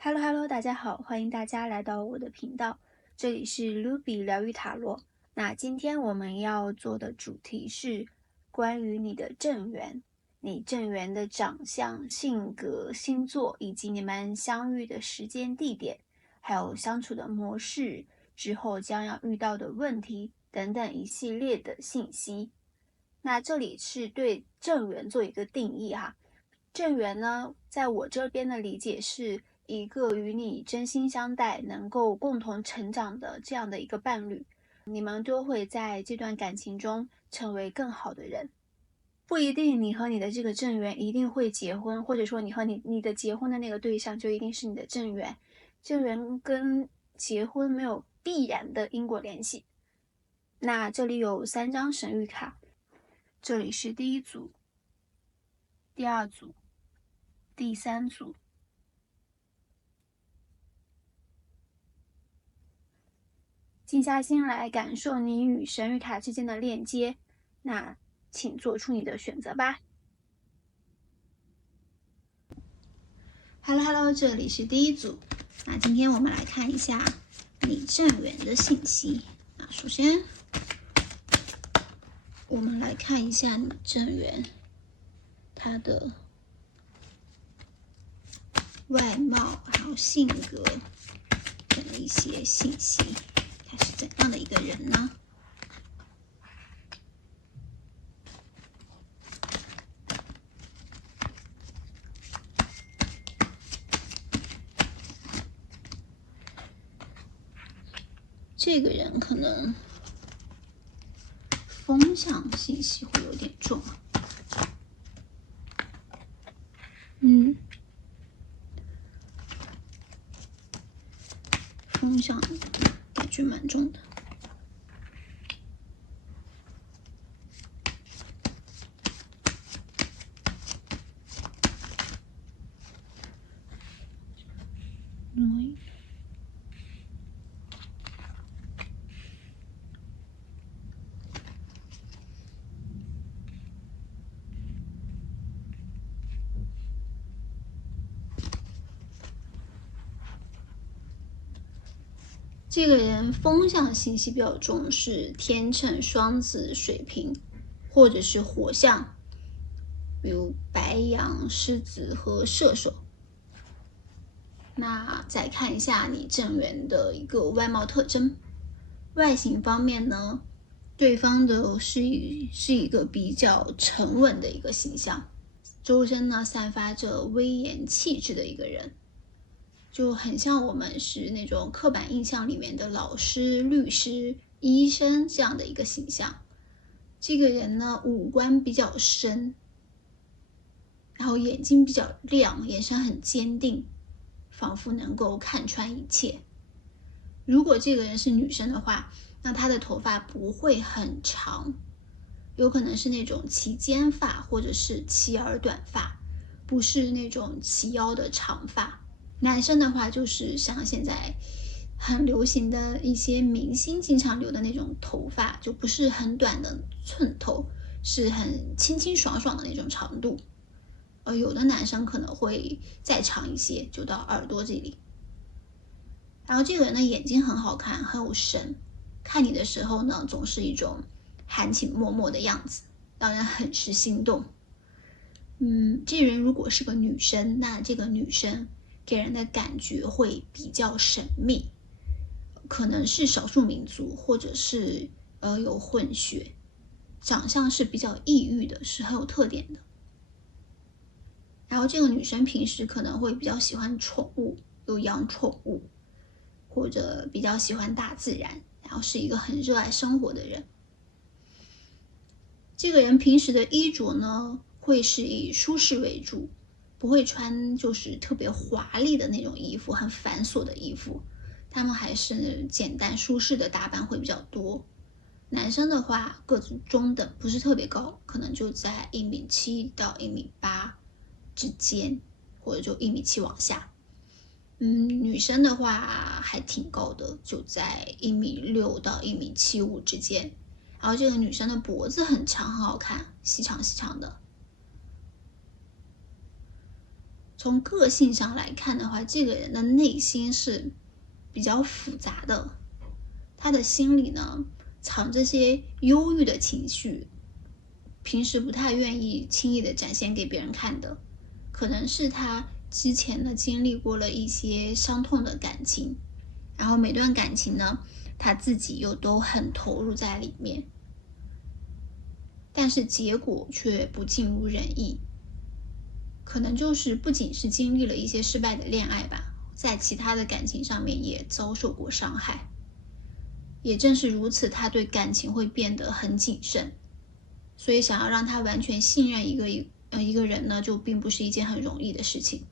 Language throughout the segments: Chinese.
Hello Hello，大家好，欢迎大家来到我的频道，这里是 Ruby 疗愈塔罗。那今天我们要做的主题是关于你的正缘，你正缘的长相、性格、星座，以及你们相遇的时间、地点，还有相处的模式，之后将要遇到的问题等等一系列的信息。那这里是对正缘做一个定义哈。正缘呢，在我这边的理解是一个与你真心相待、能够共同成长的这样的一个伴侣，你们都会在这段感情中成为更好的人。不一定你和你的这个正缘一定会结婚，或者说你和你的结婚的那个对象就一定是你的正缘。正缘跟结婚没有必然的因果联系。那这里有3张神谕卡，这里是第一组、第二组、第3组。静下心来感受你与神谕卡之间的链接，那请做出你的选择吧。Hello， 这里是第一组。那今天我们来看一下你正缘的信息。那首先，我们来看一下你正缘他的外貌还有性格等一些信息，他是怎样的一个人呢？这个人可能风象信息会有点重，风象感觉蛮重的。这个人风象信息比较重，是天秤、双子、水瓶，或者是火象，比如白羊、狮子和射手。那再看一下你正缘的一个外貌特征。外形方面呢，对方的是一个比较沉稳的一个形象，周身呢散发着威严气质的一个人，就很像我们是那种刻板印象里面的老师、律师、医生这样的一个形象。这个人呢，五官比较深，然后眼睛比较亮，眼神很坚定，仿佛能够看穿一切。如果这个人是女生的话，那她的头发不会很长，有可能是那种齐肩发或者是齐耳短发，不是那种齐腰的长发。男生的话就是像现在很流行的一些明星经常留的那种头发，就不是很短的寸头，是很清清爽爽的那种长度。有的男生可能会再长一些，就到耳朵这里。然后这个人的眼睛很好看，很有神，看你的时候呢，总是一种含情脉脉的样子，让人很是心动。这人如果是个女生，那这个女生给人的感觉会比较神秘，可能是少数民族，或者是有混血，长相是比较异域的，是很有特点的。然后这个女生平时可能会比较喜欢宠物，有养宠物，或者比较喜欢大自然，然后是一个很热爱生活的人。这个人平时的衣着呢，会是以舒适为主，不会穿就是特别华丽的那种衣服，很繁琐的衣服，他们还是简单舒适的打扮会比较多。男生的话个子中等，不是特别高，可能就在1.7米到1.8米之间，或者就1.7米往下。女生的话还挺高的，就在1.6米到1.75米之间。然后这个女生的脖子很长，很好看，细长细长的。从个性上来看的话，这个人的内心是比较复杂的，他的心里呢藏着些忧郁的情绪，平时不太愿意轻易的展现给别人看的，可能是他之前呢经历过了一些伤痛的感情，然后每段感情呢他自己又都很投入在里面，但是结果却不尽如人意，可能就是不仅是经历了一些失败的恋爱吧，在其他的感情上面也遭受过伤害。也正是如此，他对感情会变得很谨慎，所以想要让他完全信任一个人呢，就并不是一件很容易的事情。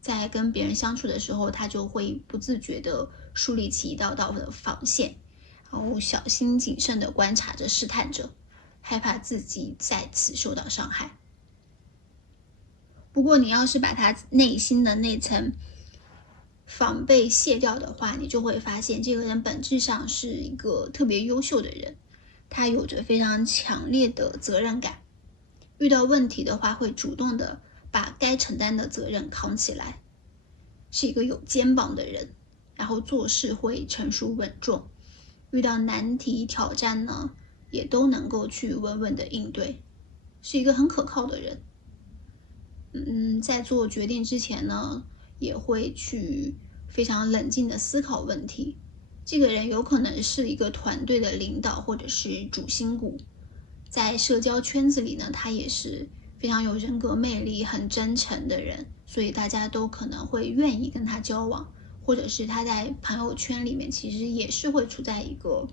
在跟别人相处的时候，他就会不自觉地树立起一道道的防线，然后小心谨慎地观察着、试探着，害怕自己再次受到伤害。不过你要是把他内心的那层防备卸掉的话，你就会发现这个人本质上是一个特别优秀的人，他有着非常强烈的责任感，遇到问题的话会主动的把该承担的责任扛起来，是一个有肩膀的人，然后做事会成熟稳重，遇到难题挑战呢也都能够去稳稳的应对，是一个很可靠的人。在做决定之前呢也会去非常冷静的思考问题。这个人有可能是一个团队的领导或者是主心骨，在社交圈子里呢他也是非常有人格魅力很真诚的人，所以大家都可能会愿意跟他交往，或者是他在朋友圈里面其实也是会处在一个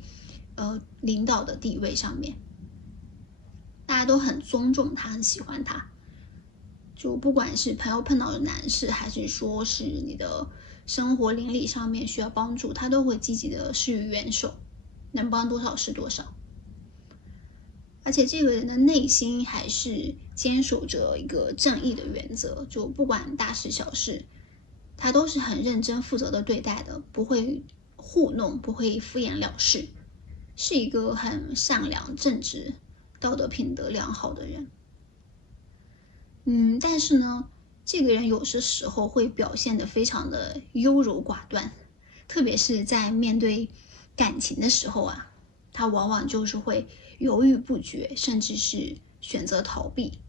领导的地位上面，大家都很尊重他，很喜欢他，就不管是朋友碰到的难事，还是说是你的生活邻里上面需要帮助，他都会积极的施予援手，能帮多少是多少。而且这个人的内心还是坚守着一个正义的原则，就不管大事小事他都是很认真负责的对待的，不会糊弄，不会敷衍了事，是一个很善良正直道德品德良好的人。但是呢这个人有些时候会表现得非常的优柔寡断，特别是在面对感情的时候啊，他往往就是会犹豫不决，甚至是选择逃避。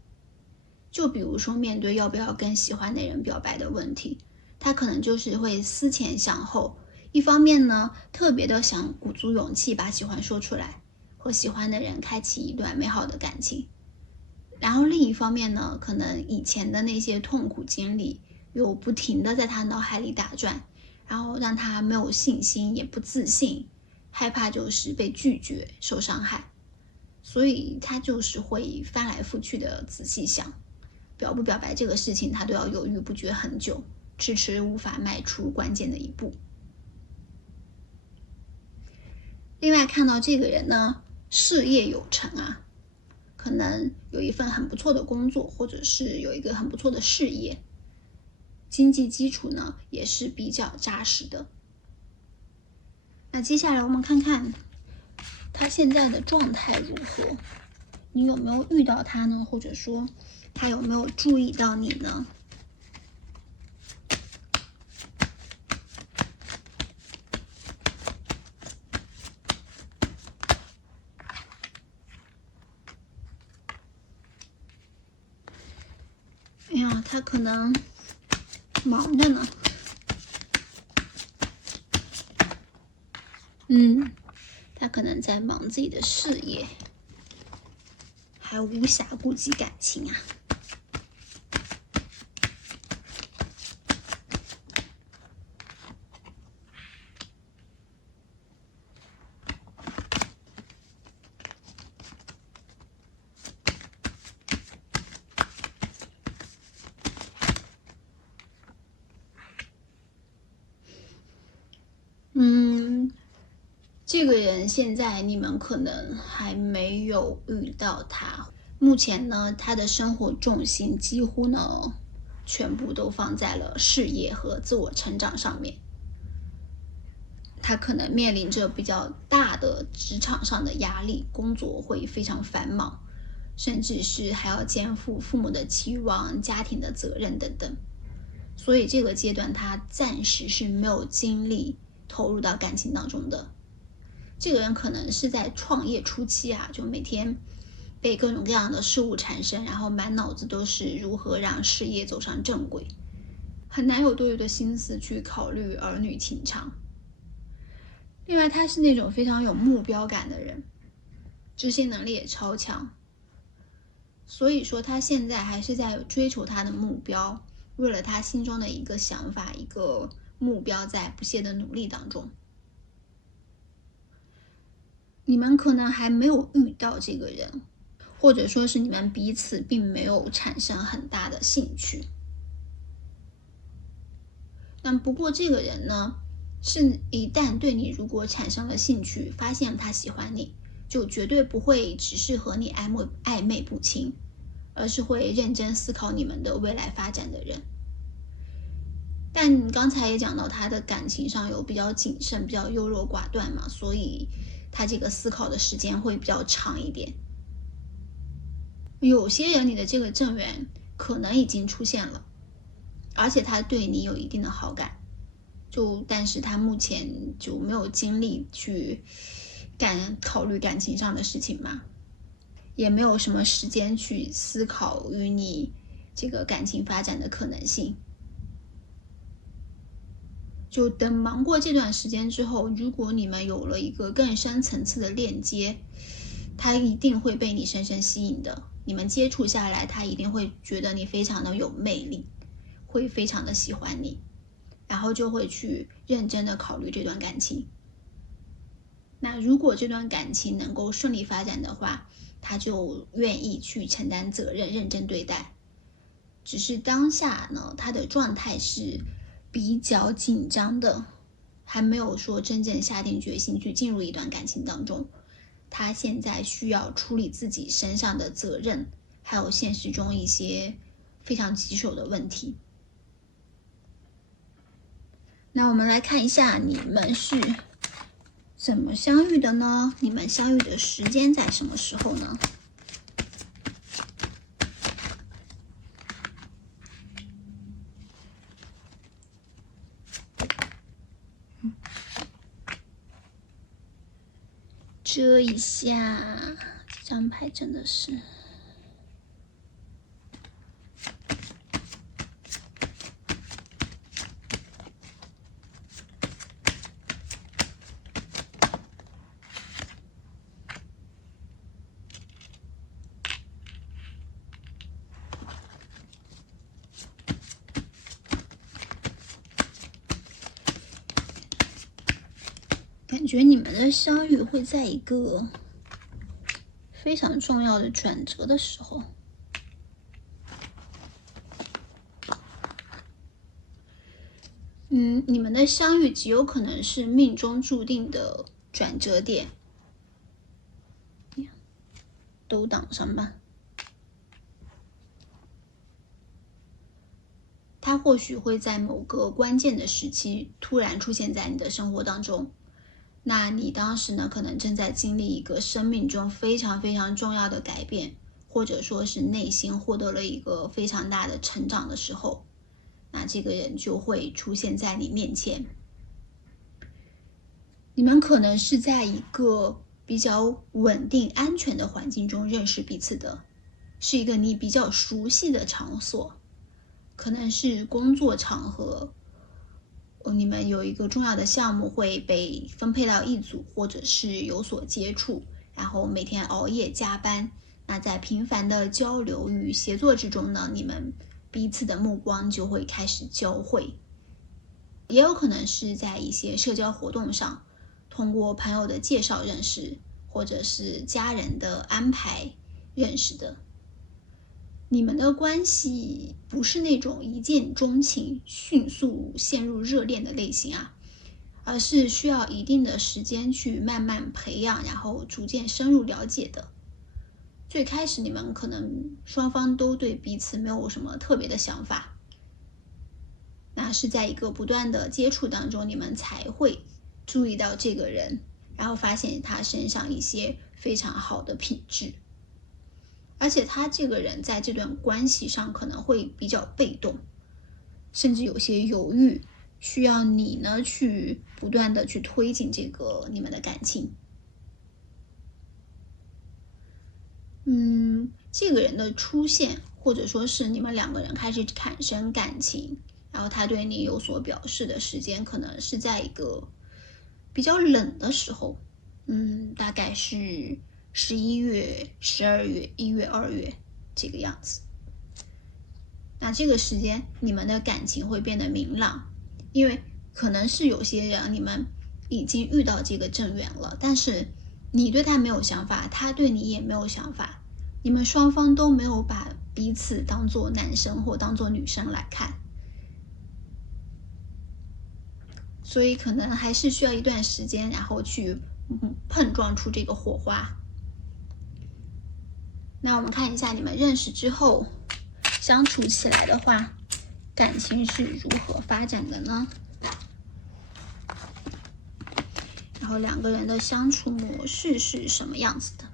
就比如说面对要不要跟喜欢的人表白的问题，他可能就是会思前想后，一方面呢特别的想鼓足勇气把喜欢说出来，和喜欢的人开启一段美好的感情，然后另一方面呢可能以前的那些痛苦经历又不停的在他脑海里打转，然后让他没有信心也不自信，害怕就是被拒绝受伤害，所以他就是会翻来覆去的仔细想，表不表白这个事情他都要犹豫不决很久，迟迟无法迈出关键的一步。另外看到这个人呢事业有成啊，可能有一份很不错的工作，或者是有一个很不错的事业，经济基础呢也是比较扎实的。那接下来我们看看他现在的状态如何，你有没有遇到他呢？或者说他有没有注意到你呢？哎呀，他可能忙着呢。他可能在忙自己的事业，还无暇顾及感情啊。这个人现在你们可能还没有遇到他，目前呢他的生活重心几乎呢全部都放在了事业和自我成长上面，他可能面临着比较大的职场上的压力，工作会非常繁忙，甚至是还要肩负父母的期望、家庭的责任等等。所以这个阶段他暂时是没有精力投入到感情当中的。这个人可能是在创业初期啊，就每天被各种各样的事物缠身，然后满脑子都是如何让事业走上正轨，很难有多余的心思去考虑儿女情长。另外，他是那种非常有目标感的人，执行能力也超强，所以说他现在还是在追求他的目标，为了他心中的一个想法、一个目标，在不懈的努力当中。你们可能还没有遇到这个人，或者说是你们彼此并没有产生很大的兴趣。但不过这个人呢，是一旦对你如果产生了兴趣，发现他喜欢你，就绝对不会只是和你暧昧不清，而是会认真思考你们的未来发展的人。但你刚才也讲到他的感情上有比较谨慎，比较优柔寡断嘛，所以他这个思考的时间会比较长一点。有些人你的这个正缘可能已经出现了，而且他对你有一定的好感，但是他目前就没有精力去考虑感情上的事情嘛，也没有什么时间去思考与你这个感情发展的可能性。就等忙过这段时间之后，如果你们有了一个更深层次的链接，他一定会被你深深吸引的。你们接触下来，他一定会觉得你非常的有魅力，会非常的喜欢你，然后就会去认真的考虑这段感情。那如果这段感情能够顺利发展的话，他就愿意去承担责任，认真对待。只是当下呢，他的状态是比较紧张的，还没有说真正下定决心去进入一段感情当中。他现在需要处理自己身上的责任，还有现实中一些非常棘手的问题。那我们来看一下你们是怎么相遇的呢？你们相遇的时间在什么时候呢？遮一下，这张牌真的是感觉你们的相遇会在一个非常重要的转折的时候。你们的相遇极有可能是命中注定的转折点。都挡上吧。它或许会在某个关键的时期突然出现在你的生活当中。那你当时呢，可能正在经历一个生命中非常非常重要的改变，或者说是内心获得了一个非常大的成长的时候，那这个人就会出现在你面前。你们可能是在一个比较稳定、安全的环境中认识彼此的，是一个你比较熟悉的场所，可能是工作场合，你们有一个重要的项目会被分配到一组，或者是有所接触，然后每天熬夜加班。那在频繁的交流与协作之中呢，你们彼此的目光就会开始交汇。也有可能是在一些社交活动上，通过朋友的介绍认识，或者是家人的安排认识的。你们的关系不是那种一见钟情、迅速陷入热恋的类型啊，而是需要一定的时间去慢慢培养，然后逐渐深入了解的。最开始你们可能双方都对彼此没有什么特别的想法，那是在一个不断的接触当中，你们才会注意到这个人，然后发现他身上一些非常好的品质。而且他这个人在这段关系上可能会比较被动，甚至有些犹豫，需要你呢去不断的去推进这个你们的感情。这个人的出现，或者说是你们两个人开始产生感情，然后他对你有所表示的时间，可能是在一个比较冷的时候，大概是11月、12月、1月、2月这个样子。那这个时间你们的感情会变得明朗，因为可能是有些人你们已经遇到这个正缘了，但是你对他没有想法，他对你也没有想法，你们双方都没有把彼此当作男生或当作女生来看，所以可能还是需要一段时间，然后去碰撞出这个火花。那我们看一下你们认识之后相处起来的话，感情是如何发展的呢？然后两个人的相处模式是什么样子的？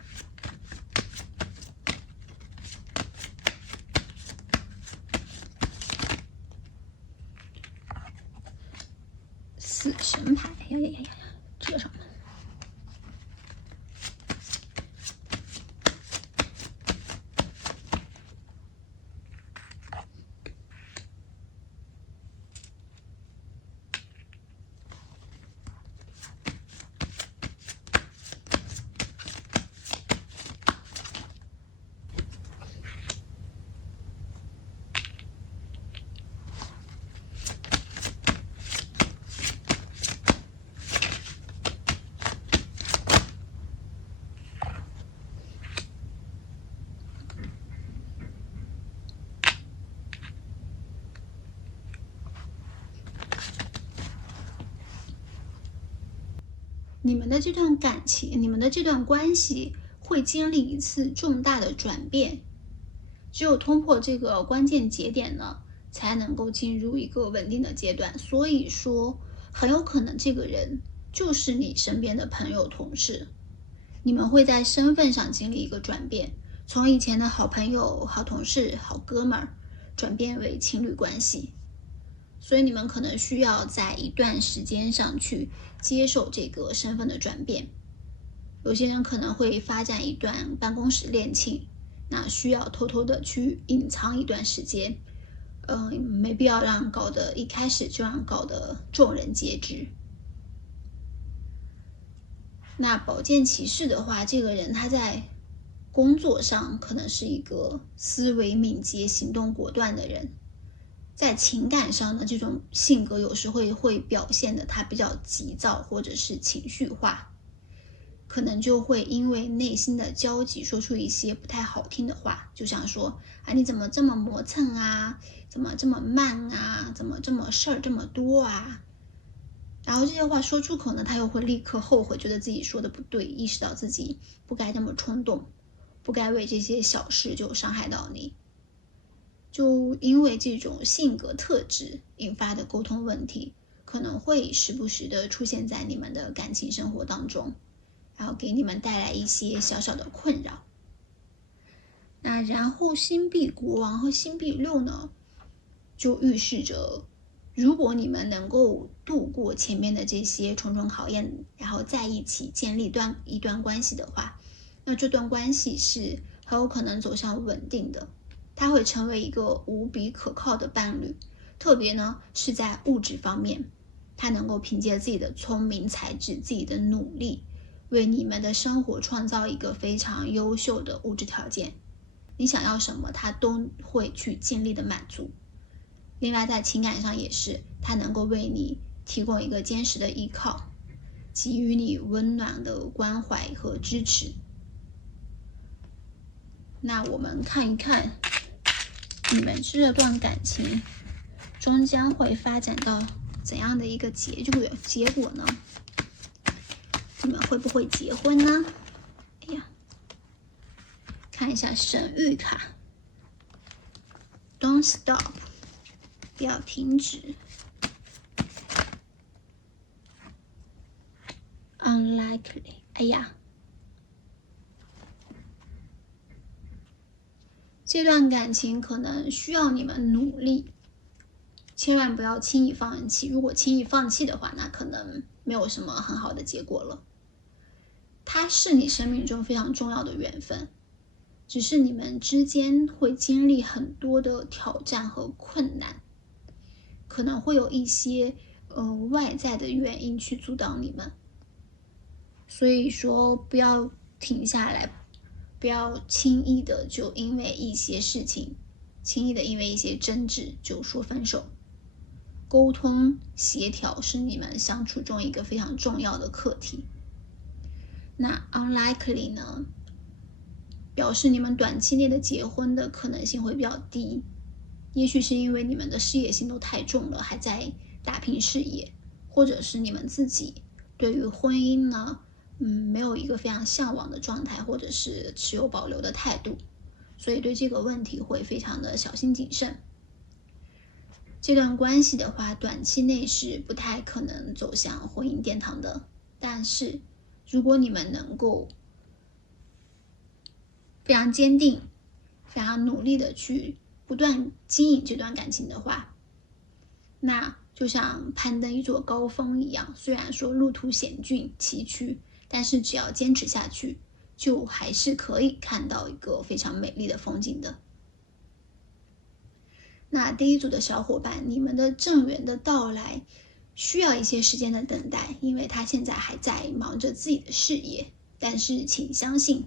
死神牌，这什么？你们的这段感情，你们的这段关系会经历一次重大的转变，只有突破这个关键节点呢，才能够进入一个稳定的阶段。所以说，很有可能这个人就是你身边的朋友、同事，你们会在身份上经历一个转变，从以前的好朋友、好同事、好哥们儿，转变为情侣关系。所以你们可能需要在一段时间上去接受这个身份的转变。有些人可能会发展一段办公室恋情，那需要偷偷的去隐藏一段时间，没必要让搞得一开始就让搞得众人皆知。那宝剑骑士的话，这个人他在工作上可能是一个思维敏捷、行动果断的人，在情感上呢，这种性格有时会表现的他比较急躁或者是情绪化，可能就会因为内心的焦急说出一些不太好听的话，就想说你怎么这么磨蹭啊，怎么这么慢啊，怎么这么事儿这么多啊。然后这些话说出口呢，他又会立刻后悔，觉得自己说的不对，意识到自己不该这么冲动，不该为这些小事就伤害到你。就因为这种性格特质引发的沟通问题，可能会时不时的出现在你们的感情生活当中，然后给你们带来一些小小的困扰。那然后星币国王和星币6呢，就预示着如果你们能够度过前面的这些重重考验，然后在一起建立一段关系的话，那这段关系是很有可能走向稳定的，他会成为一个无比可靠的伴侣。特别呢是在物质方面，他能够凭借自己的聪明才智、自己的努力，为你们的生活创造一个非常优秀的物质条件。你想要什么，他都会去尽力的满足。另外在情感上也是，他能够为你提供一个坚实的依靠，给予你温暖的关怀和支持。那我们看一看你们这段感情终将会发展到怎样的一个结果呢？你们会不会结婚呢？看一下神谕卡 Don't stop， 不要停止。 Unlikely，这段感情可能需要你们努力，千万不要轻易放弃。如果轻易放弃的话，那可能没有什么很好的结果了。它是你生命中非常重要的缘分，只是你们之间会经历很多的挑战和困难，可能会有一些外在的原因去阻挡你们。所以说不要停下来，不要轻易的就因为一些事情，轻易的因为一些争执就说分手。沟通协调是你们相处中一个非常重要的课题。那 unlikely 呢，表示你们短期内的结婚的可能性会比较低，也许是因为你们的事业心都太重了，还在打拼事业，或者是你们自己对于婚姻呢没有一个非常向往的状态，或者是持有保留的态度，所以对这个问题会非常的小心谨慎。这段关系的话，短期内是不太可能走向婚姻殿堂的，但是如果你们能够非常坚定、非常努力的去不断经营这段感情的话，那就像攀登一座高峰一样，虽然说路途险峻崎岖，但是只要坚持下去，就还是可以看到一个非常美丽的风景的。那第一组的小伙伴，你们的正缘的到来需要一些时间的等待，因为他现在还在忙着自己的事业，但是请相信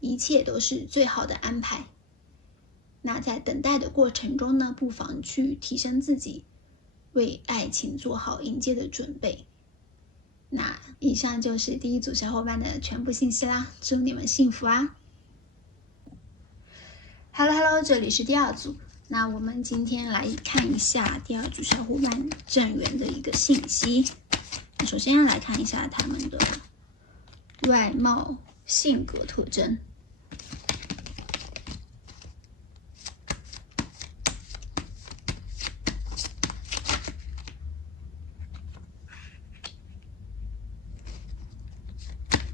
一切都是最好的安排。那在等待的过程中呢，不妨去提升自己，为爱情做好迎接的准备。那以上就是第一组小伙伴的全部信息啦，祝你们幸福啊。 Hello， 这里是第二组。那我们今天来看一下第二组小伙伴正缘的一个信息。首先来看一下他们的外貌、性格特征。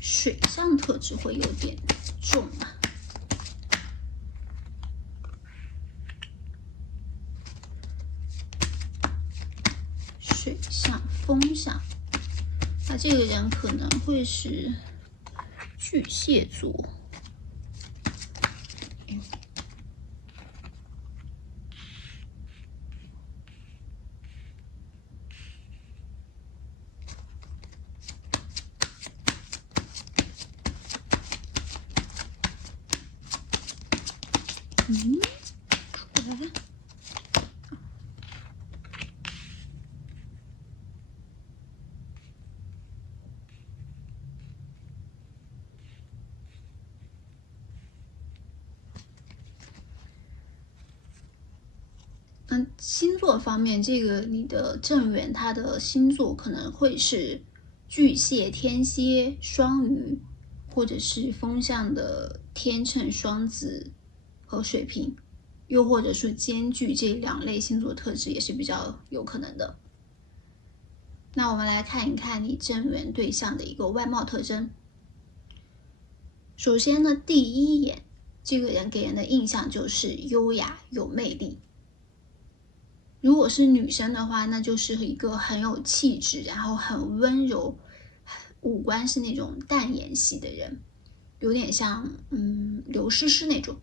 水象特质会有点重啊。水象、风象，那这个人可能会是巨蟹座。出来了。星座方面，这个你的正缘，他的星座可能会是巨蟹、天蝎、双鱼，或者是风象的天秤、双子和水瓶，又或者是兼具这两类星座特质也是比较有可能的。那我们来看一看你正缘对象的一个外貌特征。首先呢，第一眼，这个人给人的印象就是优雅有魅力。如果是女生的话，那就是一个很有气质，然后很温柔，五官是那种淡颜系的人，有点像刘诗诗那种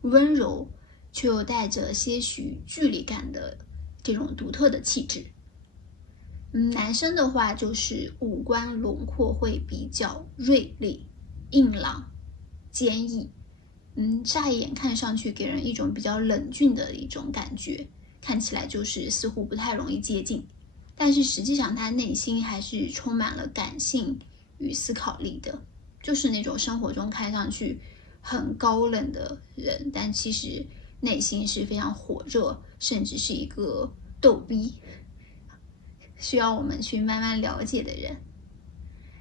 温柔却又带着些许距离感的这种独特的气质。男生的话就是五官轮廓会比较锐利、硬朗、坚毅，乍一眼看上去给人一种比较冷峻的一种感觉，看起来就是似乎不太容易接近，但是实际上他内心还是充满了感性与思考力的，就是那种生活中看上去很高冷的人，但其实内心是非常火热，甚至是一个逗逼，需要我们去慢慢了解的人。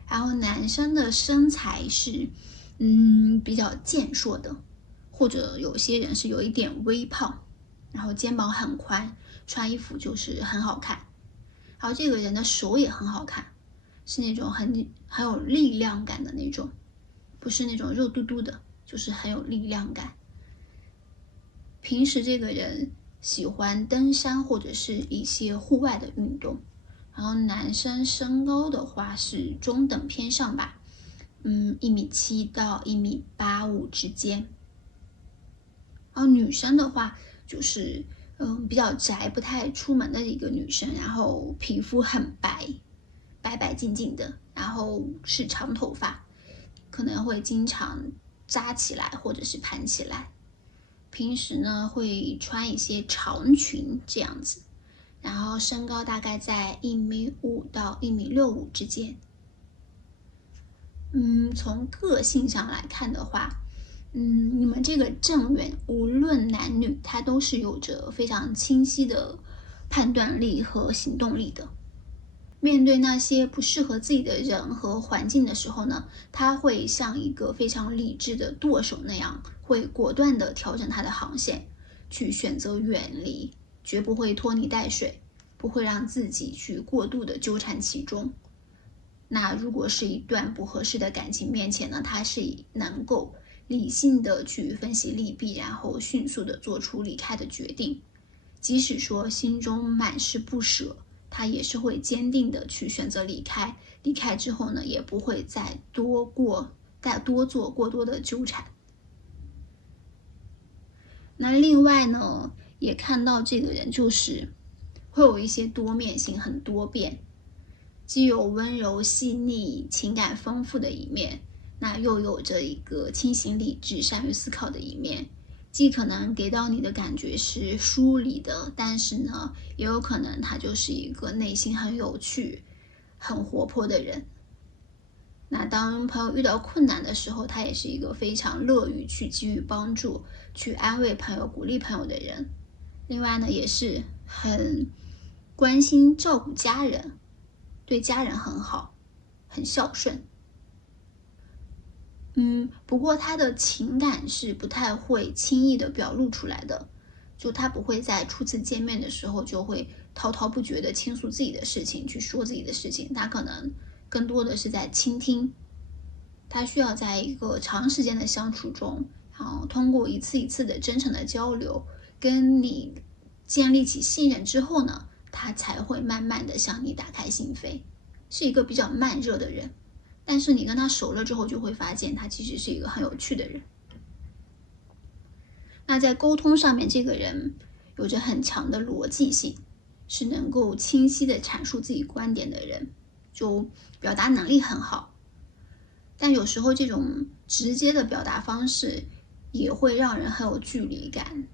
然后男生的身材是比较健硕的，或者有些人是有一点微胖，然后肩膀很宽，穿衣服就是很好看。然后这个人的手也很好看，是那种很有力量感的那种，不是那种肉嘟嘟的，就是很有力量感。平时这个人喜欢登山或者是一些户外的运动。然后男生身高的话是中等偏上吧，1.7米到1.85米之间。然后女生的话就是比较宅，不太出门的一个女生，然后皮肤很白，白白净净的，然后是长头发，可能会经常扎起来或者是盘起来。平时呢会穿一些长裙这样子，然后身高大概在1.5米到1.65米之间。从个性上来看的话，你们这个正缘无论男女，他都是有着非常清晰的判断力和行动力的。面对那些不适合自己的人和环境的时候呢，他会像一个非常理智的舵手那样，会果断地调整他的航线，去选择远离，绝不会拖泥带水，不会让自己去过度的纠缠其中。那如果是一段不合适的感情面前呢，他是能够理性的去分析利弊，然后迅速的做出离开的决定。即使说心中满是不舍，他也是会坚定的去选择离开。离开之后呢，也不会再多做过多的纠缠。那另外呢，也看到这个人就是会有一些多面性，很多变，既有温柔细腻、情感丰富的一面，那又有着一个清醒理智、善于思考的一面。既可能给到你的感觉是疏离的，但是呢，也有可能他就是一个内心很有趣、很活泼的人。那当朋友遇到困难的时候，他也是一个非常乐于去给予帮助、去安慰朋友、鼓励朋友的人。另外呢，也是很关心照顾家人，对家人很好，很孝顺。不过他的情感是不太会轻易的表露出来的，就他不会在初次见面的时候就会滔滔不绝的倾诉自己的事情，去说自己的事情，他可能更多的是在倾听。他需要在一个长时间的相处中，然后通过一次一次的真诚的交流，跟你建立起信任之后呢，他才会慢慢的向你打开心扉，是一个比较慢热的人。但是你跟他熟了之后，就会发现他其实是一个很有趣的人。那在沟通上面，这个人有着很强的逻辑性，是能够清晰的阐述自己观点的人，就表达能力很好。但有时候这种直接的表达方式也会让人很有距离感。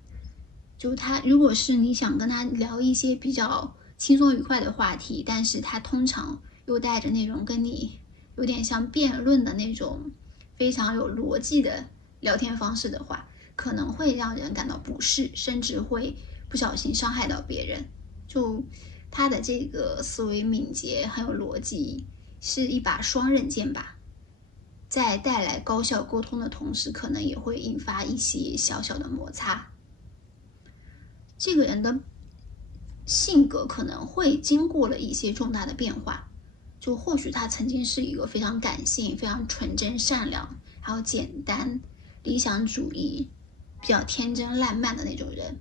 就他如果是你想跟他聊一些比较轻松愉快的话题，但是他通常又带着那种跟你有点像辩论的那种非常有逻辑的聊天方式的话，可能会让人感到不适，甚至会不小心伤害到别人。就他的这个思维敏捷，很有逻辑，是一把双刃剑吧。在带来高效沟通的同时，可能也会引发一些小小的摩擦。这个人的性格可能会经过了一些重大的变化，就或许他曾经是一个非常感性、非常纯真、善良，还有简单、理想主义、比较天真烂漫的那种人。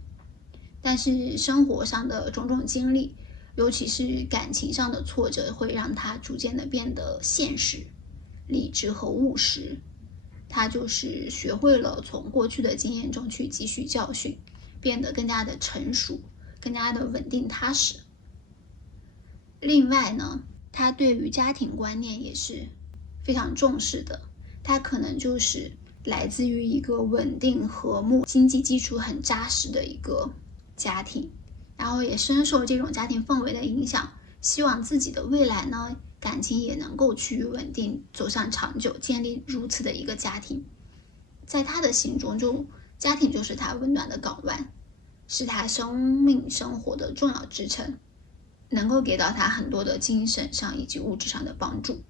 但是生活上的种种经历，尤其是感情上的挫折，会让他逐渐的变得现实、理智和务实。他就是学会了从过去的经验中去汲取教训，变得更加的成熟，更加的稳定踏实。另外呢，他对于家庭观念也是非常重视的。他可能就是来自于一个稳定和睦、经济基础很扎实的一个家庭，然后也深受这种家庭氛围的影响，希望自己的未来呢，感情也能够趋于稳定，走向长久，建立如此的一个家庭。在他的心中，家庭就是他温暖的港湾，是他生命生活的重要支撑，能够给到他很多的精神上以及物质上的帮助。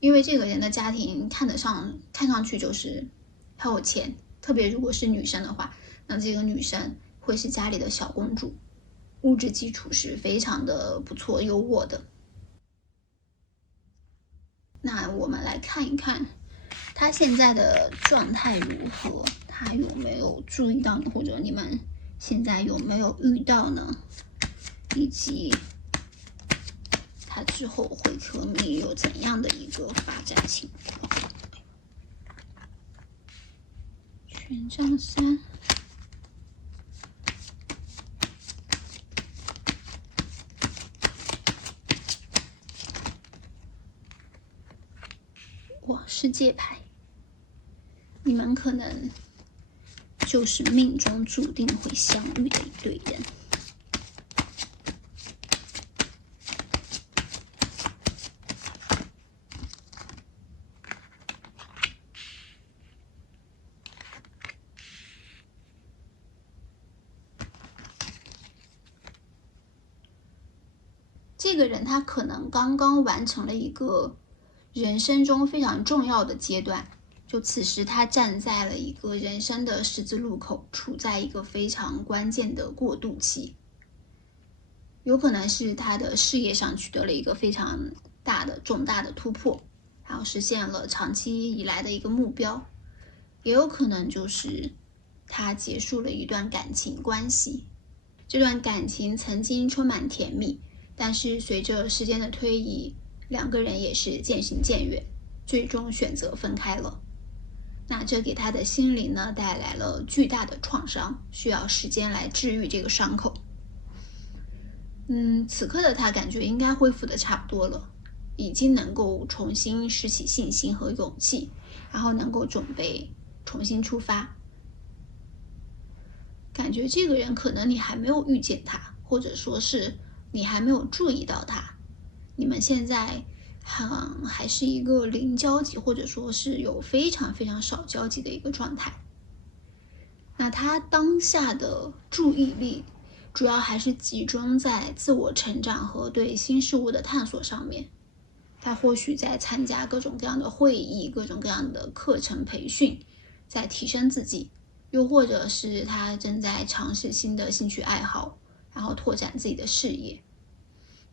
因为这个人的家庭看上去就是很有钱，特别如果是女生的话，那这个女生会是家里的小公主，物质基础是非常的不错优渥的。那我们来看一看他现在的状态如何？他有没有注意到你，或者你们现在有没有遇到呢？以及他之后会和你有怎样的一个发展情况？权杖3，哇，世界牌，你们可能就是命中注定会相遇的一对人。这个人他可能刚刚完成了一个人生中非常重要的阶段，就此时他站在了一个人生的十字路口，处在一个非常关键的过渡期。有可能是他的事业上取得了一个非常重大的突破，然后实现了长期以来的一个目标，也有可能就是他结束了一段感情关系。这段感情曾经充满甜蜜，但是随着时间的推移，两个人也是渐行渐远，最终选择分开了。那这给他的心灵呢带来了巨大的创伤，需要时间来治愈这个伤口。此刻的他感觉应该恢复的差不多了，已经能够重新拾起信心和勇气，然后能够准备重新出发。感觉这个人可能你还没有遇见他，或者说是你还没有注意到他，你们现在还是一个零交集，或者说是有非常非常少交集的一个状态。那他当下的注意力主要还是集中在自我成长和对新事物的探索上面。他或许在参加各种各样的会议，各种各样的课程培训，在提升自己，又或者是他正在尝试新的兴趣爱好，然后拓展自己的事业，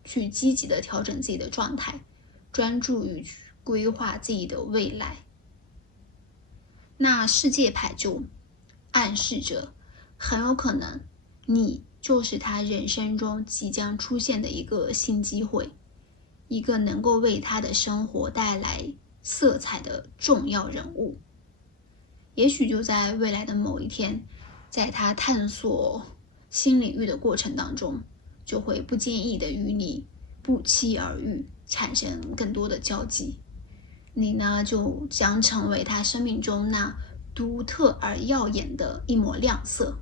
去积极的调整自己的状态，专注于规划自己的未来。那世界牌就暗示着很有可能你就是他人生中即将出现的一个新机会，一个能够为他的生活带来色彩的重要人物。也许就在未来的某一天，在他探索新领域的过程当中，就会不经意的与你不期而遇，产生更多的交集。你呢，就将成为他生命中那独特而耀眼的一抹亮色。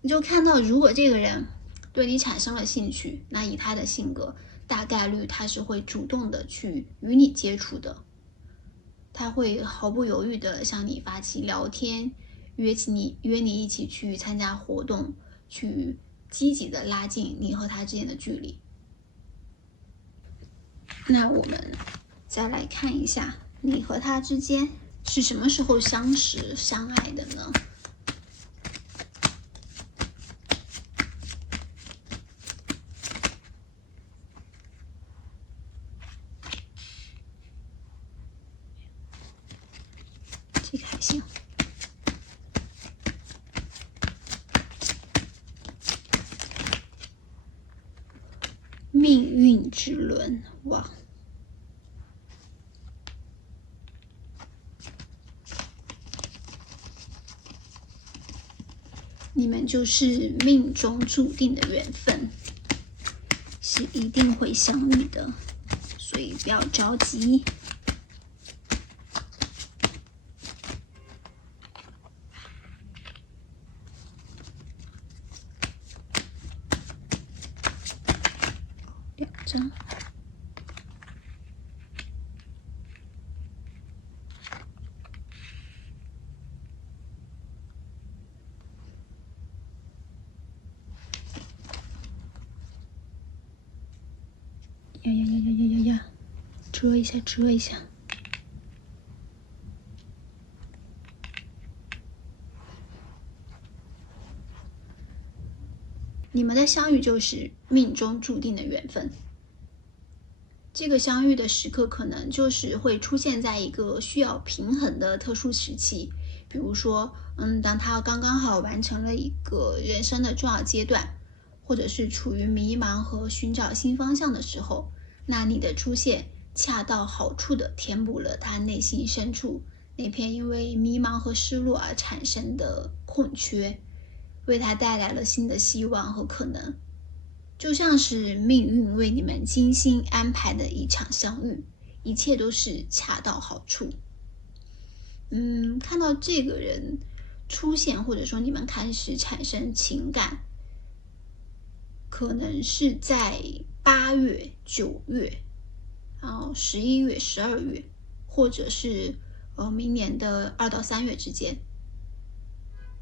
你就看到，如果这个人对你产生了兴趣，那以他的性格，大概率他是会主动的去与你接触的。他会毫不犹豫的向你发起聊天，约你一起去参加活动，去积极的拉近你和他之间的距离。那我们再来看一下，你和他之间是什么时候相识相爱的呢？这个还行。命运之轮，哇！你们就是命中注定的缘分，是一定会相遇的，所以不要着急。2张。呀，遮一下。你们的相遇就是命中注定的缘分。这个相遇的时刻可能就是会出现在一个需要平衡的特殊时期，比如说，当他刚刚好完成了一个人生的重要阶段，或者是处于迷茫和寻找新方向的时候，那你的出现恰到好处地填补了他内心深处那片因为迷茫和失落而产生的空缺，为他带来了新的希望和可能。就像是命运为你们精心安排的一场相遇，一切都是恰到好处。看到这个人出现，或者说你们开始产生情感，可能是在8月、9月，然后11月、12月，或者是明年的2到3月之间。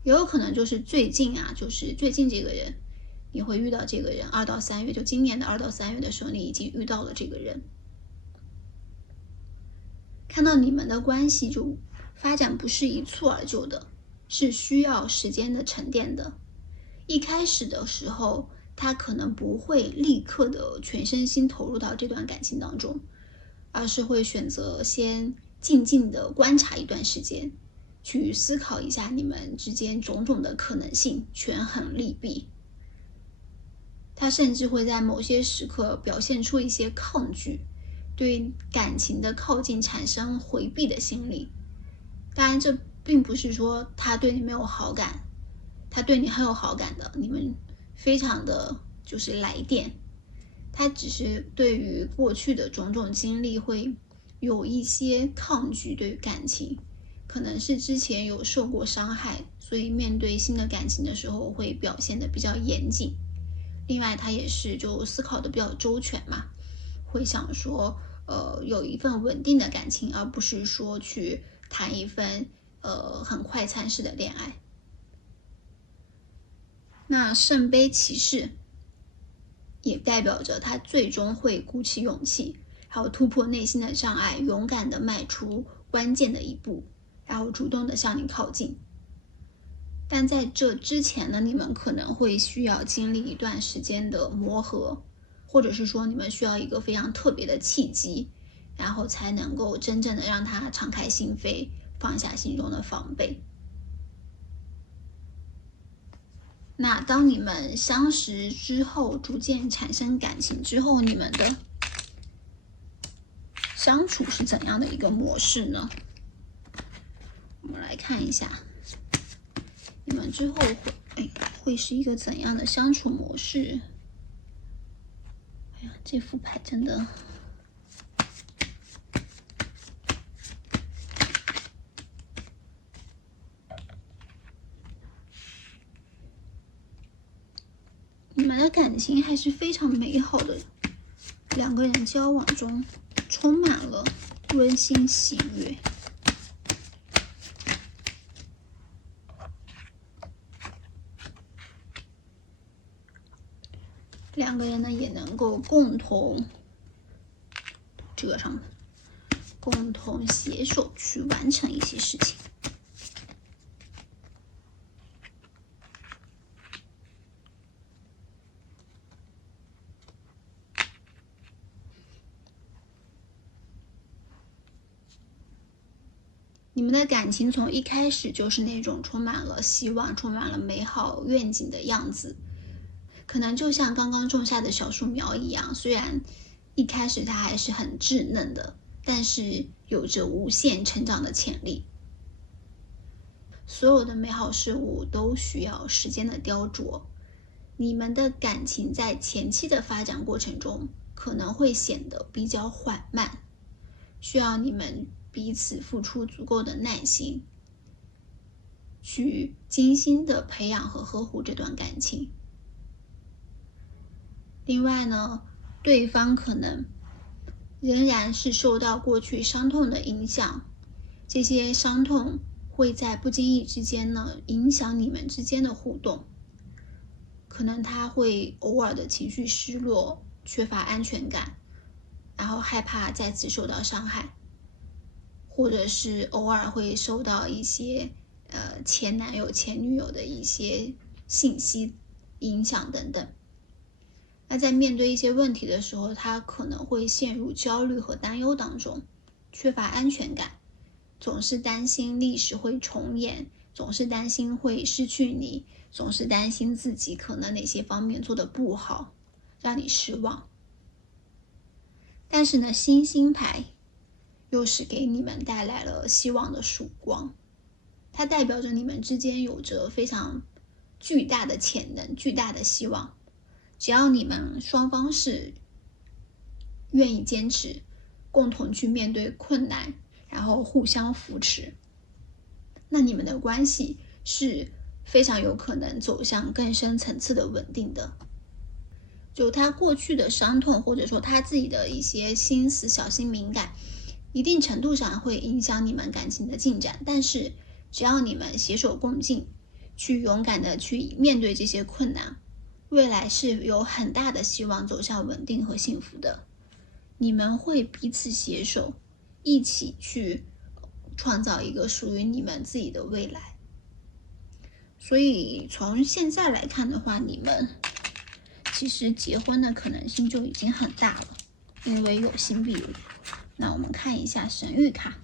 也有可能就是最近这个人你会遇到这个人，2到3月，就今年的2到3月的时候，你已经遇到了这个人。看到你们的关系就发展不是一蹴而就的，是需要时间的沉淀的。一开始的时候，他可能不会立刻的全身心投入到这段感情当中，而是会选择先静静的观察一段时间，去思考一下你们之间种种的可能性，权衡利弊。他甚至会在某些时刻表现出一些抗拒，对感情的靠近产生回避的心理。当然这并不是说他对你没有好感，他对你很有好感的，你们非常的就是来电，他只是对于过去的种种经历会有一些抗拒，对于感情可能是之前有受过伤害，所以面对新的感情的时候会表现得比较严谨。另外他也是就思考的比较周全嘛，会想说有一份稳定的感情，而不是说去谈一份很快餐式的恋爱。那圣杯骑士也代表着他最终会鼓起勇气，还有突破内心的障碍，勇敢的迈出关键的一步，然后主动的向你靠近。但在这之前呢，你们可能会需要经历一段时间的磨合，或者是说你们需要一个非常特别的契机，然后才能够真正的让他敞开心扉，放下心中的防备。那当你们相识之后，逐渐产生感情之后，你们的相处是怎样的一个模式呢？我们来看一下你们之后会是一个怎样的相处模式。这副牌真的你们的感情还是非常美好的，两个人交往中充满了温馨喜悦。两个人呢也能够共同携手去完成一些事情。你们的感情从一开始就是那种充满了希望、充满了美好愿景的样子，可能就像刚刚种下的小树苗一样，虽然一开始它还是很稚嫩的，但是有着无限成长的潜力。所有的美好事物都需要时间的雕琢，你们的感情在前期的发展过程中可能会显得比较缓慢，需要你们彼此付出足够的耐心，去精心的培养和呵护这段感情。另外呢，对方可能仍然是受到过去伤痛的影响，这些伤痛会在不经意之间呢影响你们之间的互动。可能他会偶尔的情绪失落，缺乏安全感，然后害怕再次受到伤害，或者是偶尔会收到一些前男友前女友的一些信息影响等等。那在面对一些问题的时候，他可能会陷入焦虑和担忧当中，缺乏安全感，总是担心历史会重演，总是担心会失去你，总是担心自己可能哪些方面做得不好，让你失望。但是呢，星星牌又是给你们带来了希望的曙光，它代表着你们之间有着非常巨大的潜能，巨大的希望。只要你们双方是愿意坚持，共同去面对困难，然后互相扶持，那你们的关系是非常有可能走向更深层次的稳定的。就他过去的伤痛，或者说他自己的一些心思、小心敏感，一定程度上会影响你们感情的进展，但是只要你们携手共进，去勇敢的去面对这些困难，未来是有很大的希望走向稳定和幸福的。你们会彼此携手，一起去创造一个属于你们自己的未来。所以从现在来看的话，你们其实结婚的可能性就已经很大了，因为有星币五。那我们看一下神谕卡，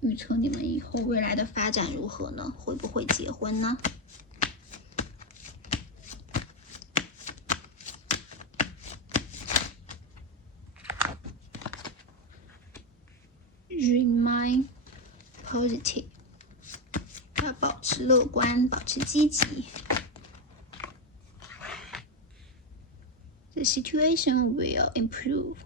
预测你们以后未来的发展如何呢？会不会结婚呢？Remain positive， 要保持乐观，保持积极。The situation will improve。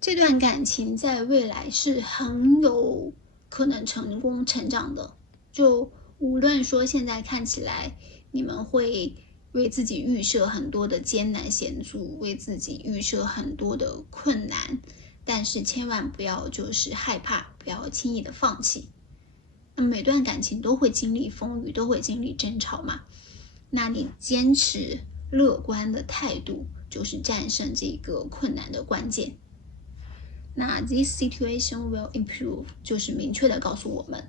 这段感情在未来是很有可能成功成长的，就无论说现在看起来你们会为自己预设很多的艰难险阻，为自己预设很多的困难，但是千万不要就是害怕，不要轻易的放弃。那每段感情都会经历风雨，都会经历争吵嘛，那你坚持乐观的态度就是战胜这个困难的关键。那 this situation will improve 就是明确的告诉我们，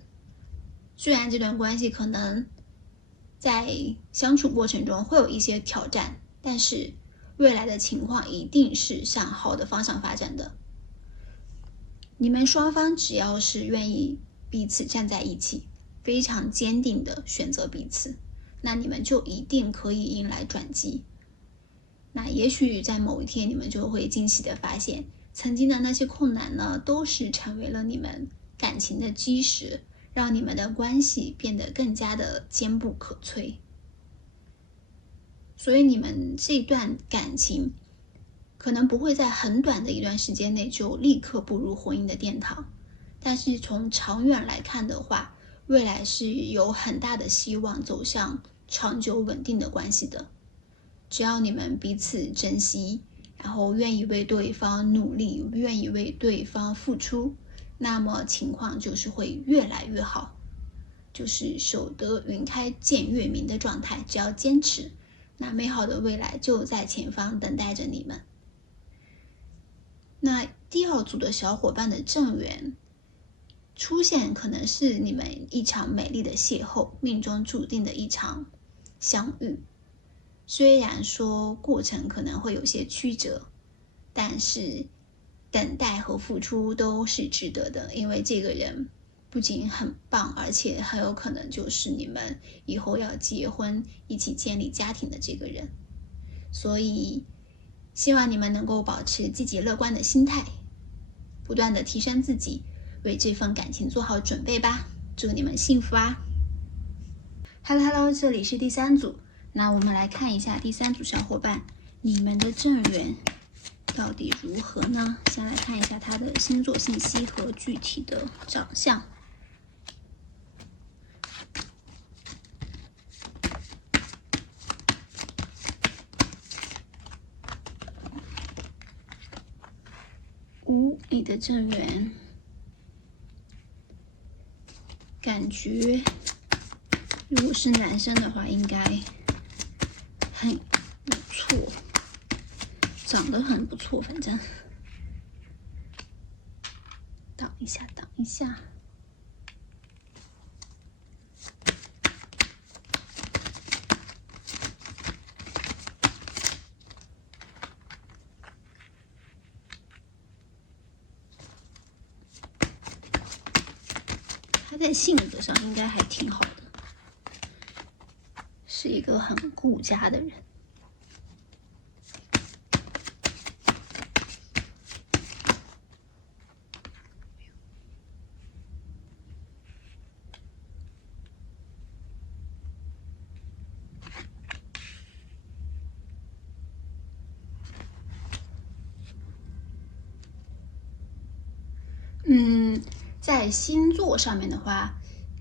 虽然这段关系可能在相处过程中会有一些挑战，但是未来的情况一定是向好的方向发展的。你们双方只要是愿意彼此站在一起，非常坚定的选择彼此，那你们就一定可以迎来转机。那也许在某一天你们就会惊喜的发现，曾经的那些困难呢，都是成为了你们感情的基石，让你们的关系变得更加的坚不可摧。所以你们这段感情可能不会在很短的一段时间内就立刻步入婚姻的殿堂，但是从长远来看的话，未来是有很大的希望走向长久稳定的关系的。只要你们彼此珍惜，然后愿意为对方努力，愿意为对方付出，那么情况就是会越来越好，就是守得云开见月明的状态。只要坚持，那美好的未来就在前方等待着你们。那第二组的小伙伴的正缘出现，可能是你们一场美丽的邂逅，命中注定的一场相遇。虽然说过程可能会有些曲折，但是等待和付出都是值得的，因为这个人不仅很棒，而且很有可能就是你们以后要结婚一起建立家庭的这个人。所以希望你们能够保持积极乐观的心态，不断的提升自己，为这份感情做好准备吧。祝你们幸福啊。 Hello， 这里是第三组。那我们来看一下第三组小伙伴，你们的正缘到底如何呢？先来看一下他的星座信息和具体的长相。你的正缘感觉如果是男生的话，应该很不错，长得很不错，反正挡一下。在性格上应该还挺好的，是一个很顾家的人。在星座上面的话，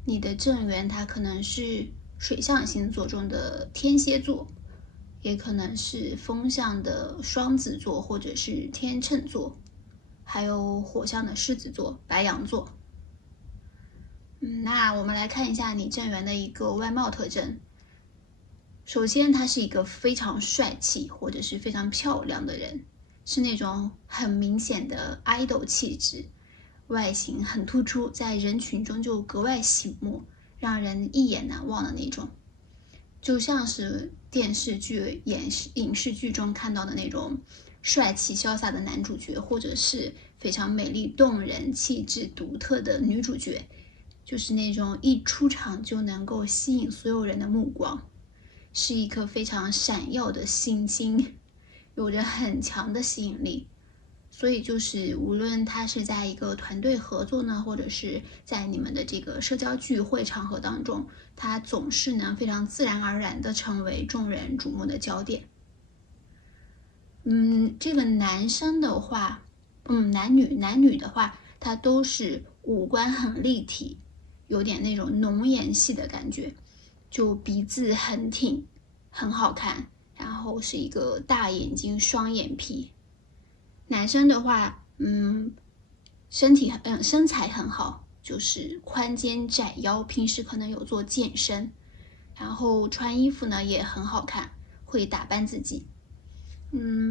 你的正缘它可能是水象星座中的天蝎座，也可能是风象的双子座或者是天秤座，还有火象的狮子座、白羊座。那我们来看一下你正缘的一个外貌特征。首先，他是一个非常帅气或者是非常漂亮的人，是那种很明显的 idol 气质，外形很突出，在人群中就格外醒目，让人一眼难忘的那种，就像是电视剧、影视剧中看到的那种帅气潇洒的男主角，或者是非常美丽动人、气质独特的女主角，就是那种一出场就能够吸引所有人的目光，是一颗非常闪耀的星星，有着很强的吸引力。所以就是无论他是在一个团队合作呢，或者是在你们的这个社交聚会场合当中，他总是能非常自然而然的成为众人瞩目的焦点。这个男生的话，男女的话，他都是五官很立体，有点那种浓颜系的感觉，就鼻子很挺，很好看，然后是一个大眼睛、双眼皮。男生的话，身材很好，就是宽肩窄腰，平时可能有做健身，然后穿衣服呢也很好看，会打扮自己。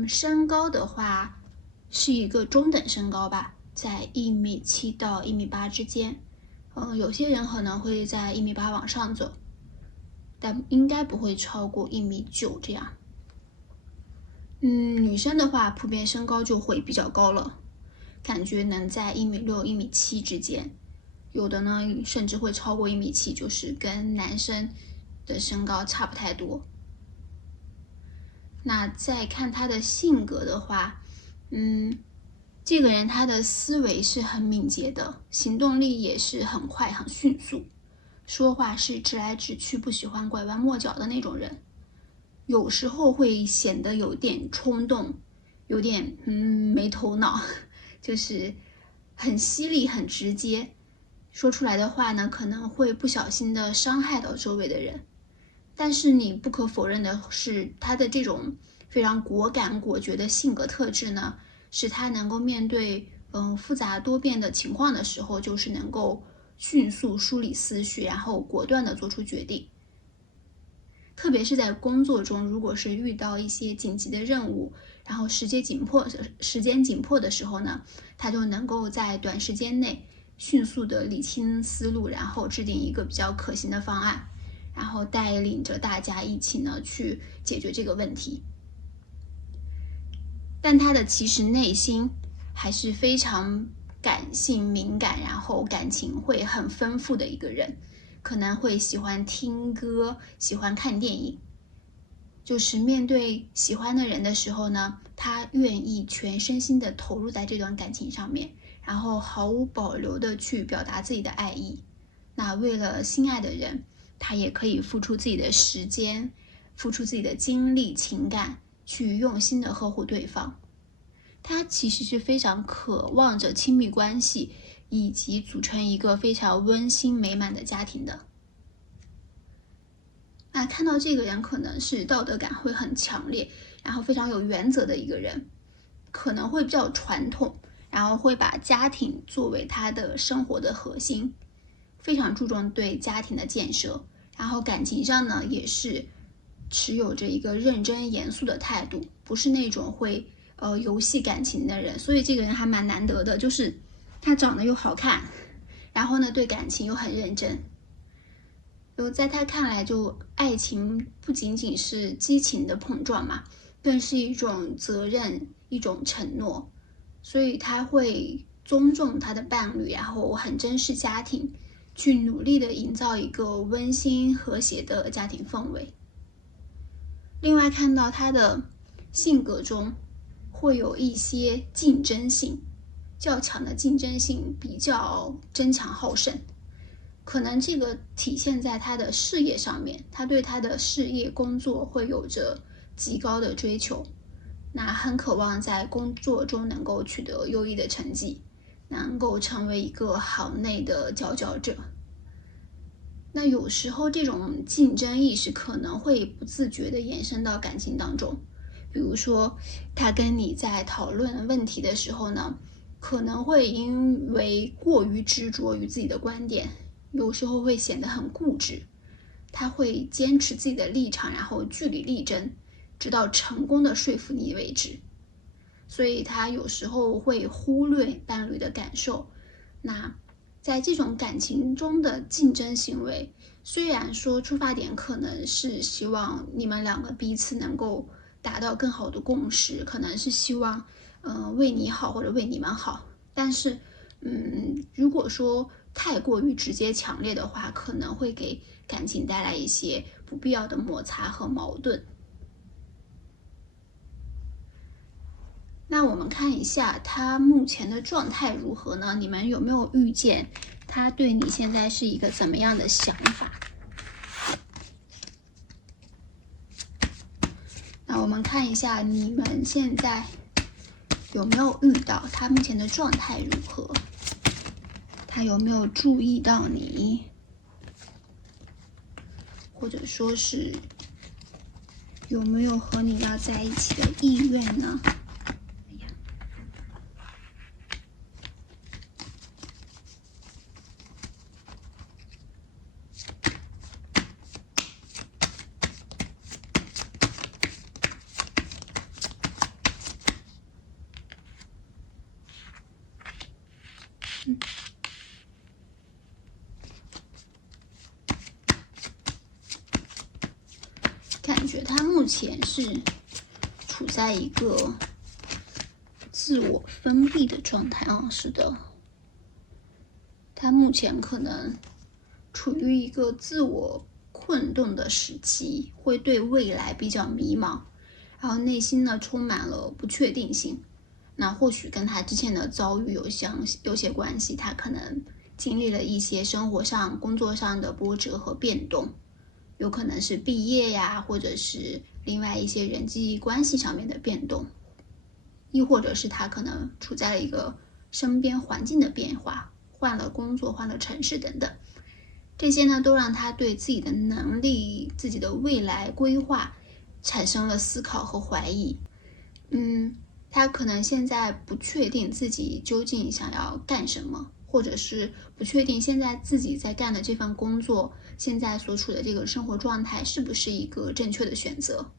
身高的话是一个中等身高吧，在1.7米到1.8米之间。有些人可能会在1.8米往上走，但应该不会超过1.9米这样。女生的话，普遍身高就会比较高了，感觉能在1.6米、1.7米之间，有的呢甚至会超过1.7米，就是跟男生的身高差不太多。那再看他的性格的话，这个人他的思维是很敏捷的，行动力也是很快很迅速，说话是直来直去，不喜欢拐弯抹角的那种人。有时候会显得有点冲动，有点没头脑，就是很犀利很直接，说出来的话呢可能会不小心的伤害到周围的人。但是你不可否认的是，他的这种非常果敢果决的性格特质呢，使他能够面对复杂多变的情况的时候，就是能够迅速梳理思绪，然后果断的做出决定。特别是在工作中，如果是遇到一些紧急的任务，然后时间紧迫的时候呢，他就能够在短时间内迅速的理清思路，然后制定一个比较可行的方案，然后带领着大家一起呢去解决这个问题。但他的其实内心还是非常感性敏感，然后感情会很丰富的一个人。可能会喜欢听歌，喜欢看电影，就是面对喜欢的人的时候呢，他愿意全身心的投入在这段感情上面，然后毫无保留的去表达自己的爱意。那为了心爱的人，他也可以付出自己的时间，付出自己的精力、情感，去用心的呵护对方。他其实是非常渴望着亲密关系，以及组成一个非常温馨美满的家庭的。那看到这个人可能是道德感会很强烈，然后非常有原则的一个人，可能会比较传统，然后会把家庭作为他的生活的核心，非常注重对家庭的建设，然后感情上呢也是持有着一个认真严肃的态度，不是那种会游戏感情的人。所以这个人还蛮难得的，就是他长得又好看，然后呢对感情又很认真。在他看来，就爱情不仅仅是激情的碰撞嘛，更是一种责任，一种承诺。所以他会尊重他的伴侣，然后很珍视家庭，去努力的营造一个温馨和谐的家庭氛围。另外看到他的性格中会有一些竞争性较强的竞争性，比较争强好胜，可能这个体现在他的事业上面，他对他的事业工作会有着极高的追求，那很渴望在工作中能够取得优异的成绩，能够成为一个行内的佼佼者。那有时候这种竞争意识可能会不自觉地延伸到感情当中，比如说他跟你在讨论问题的时候呢，可能会因为过于执着于自己的观点，有时候会显得很固执，他会坚持自己的立场，然后据理力争，直到成功的说服你为止。所以他有时候会忽略伴侣的感受。那在这种感情中的竞争行为，虽然说出发点可能是希望你们两个彼此能够达到更好的共识，可能是希望为你好或者为你们好，但是如果说太过于直接强烈的话，可能会给感情带来一些不必要的摩擦和矛盾。那我们看一下他目前的状态如何呢？你们有没有预见他对你现在是一个怎么样的想法？那我们看一下你们现在有没有遇到他目前的状态如何？他有没有注意到你？或者说是有没有和你要在一起的意愿呢？感觉他目前是处在一个自我封闭的状态啊，是的，他目前可能处于一个自我困顿的时期，会对未来比较迷茫，然后内心呢充满了不确定性。那或许跟他之前的遭遇有些关系，他可能经历了一些生活上、工作上的波折和变动，有可能是毕业呀，或者是另外一些人际关系上面的变动，亦或者是他可能处在了一个身边环境的变化，换了工作、换了城市等等，这些呢都让他对自己的能力、自己的未来规划产生了思考和怀疑。他可能现在不确定自己究竟想要干什么，或者是不确定现在自己在干的这份工作，现在所处的这个生活状态是不是一个正确的选择。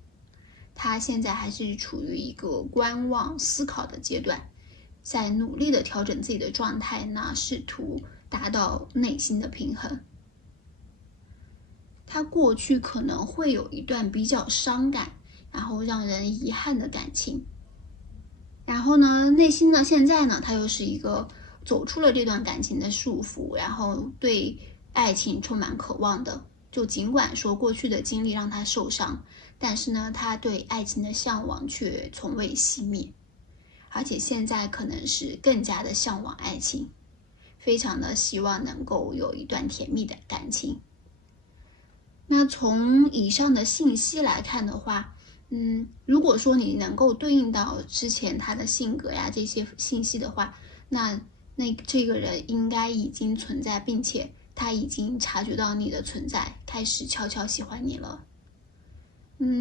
他现在还是处于一个观望思考的阶段，在努力的调整自己的状态呢，试图达到内心的平衡。他过去可能会有一段比较伤感，然后让人遗憾的感情，然后呢，内心呢，现在呢，他又是一个走出了这段感情的束缚，然后对爱情充满渴望的。就尽管说过去的经历让他受伤，但是呢，他对爱情的向往却从未熄灭，而且现在可能是更加的向往爱情，非常的希望能够有一段甜蜜的感情。那从以上的信息来看的话，如果说你能够对应到之前他的性格呀这些信息的话，那这个人应该已经存在，并且他已经察觉到你的存在，开始悄悄喜欢你了。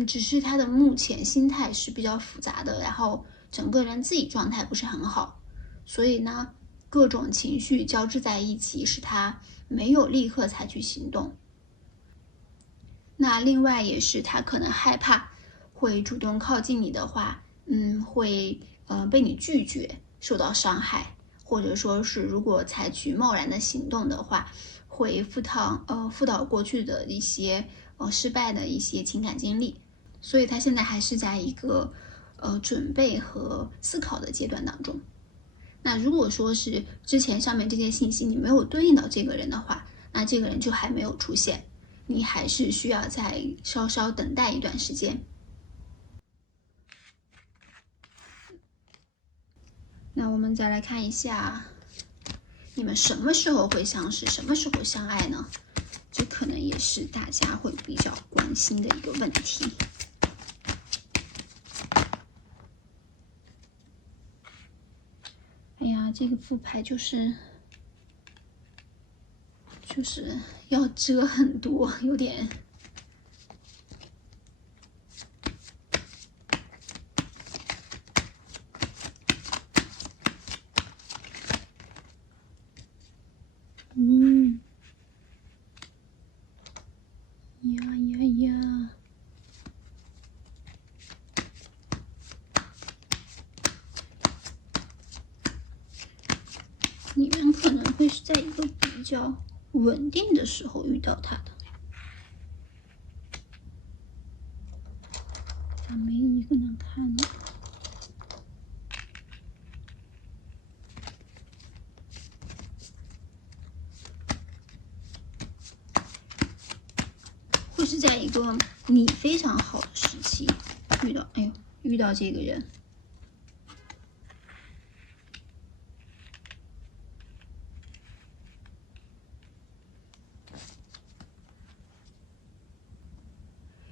只是他的目前心态是比较复杂的，然后整个人自己状态不是很好，所以呢，各种情绪交织在一起，使他没有立刻采取行动。那另外也是他可能害怕会主动靠近你的话，会被你拒绝，受到伤害，或者说是如果采取贸然的行动的话，会辅导过去的一些失败的一些情感经历，所以他现在还是在一个准备和思考的阶段当中。那如果说是之前上面这些信息你没有对应到这个人的话，那这个人就还没有出现，你还是需要再稍稍等待一段时间。那我们再来看一下，你们什么时候会相识，什么时候相爱呢？这可能也是大家会比较关心的一个问题。哎呀，这个副牌就是要遮很多，有点。呀，你们可能会是在一个比较稳定的时候遇到他的。咋没一个能看呢？会是在一个你非常好的时期遇到这个人。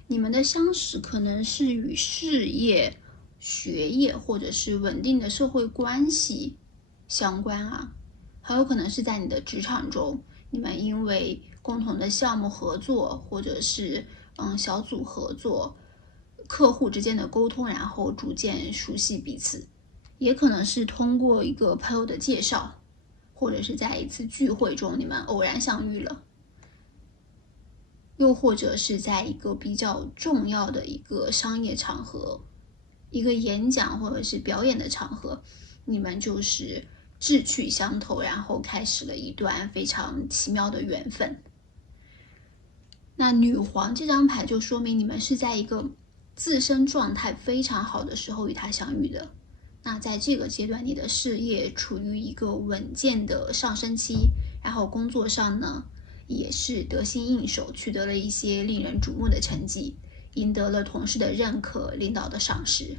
你们的相识可能是与事业、学业或者是稳定的社会关系相关啊，很有可能是在你的职场中，你们因为共同的项目合作，或者是小组合作、客户之间的沟通，然后逐渐熟悉彼此，也可能是通过一个朋友的介绍，或者是在一次聚会中你们偶然相遇了。又或者是在一个比较重要的一个商业场合，一个演讲或者是表演的场合，你们就是志趣相投，然后开始了一段非常奇妙的缘分。那女皇这张牌就说明你们是在一个自身状态非常好的时候与他相遇的。那在这个阶段，你的事业处于一个稳健的上升期，然后工作上呢也是得心应手，取得了一些令人瞩目的成绩，赢得了同事的认可，领导的赏识。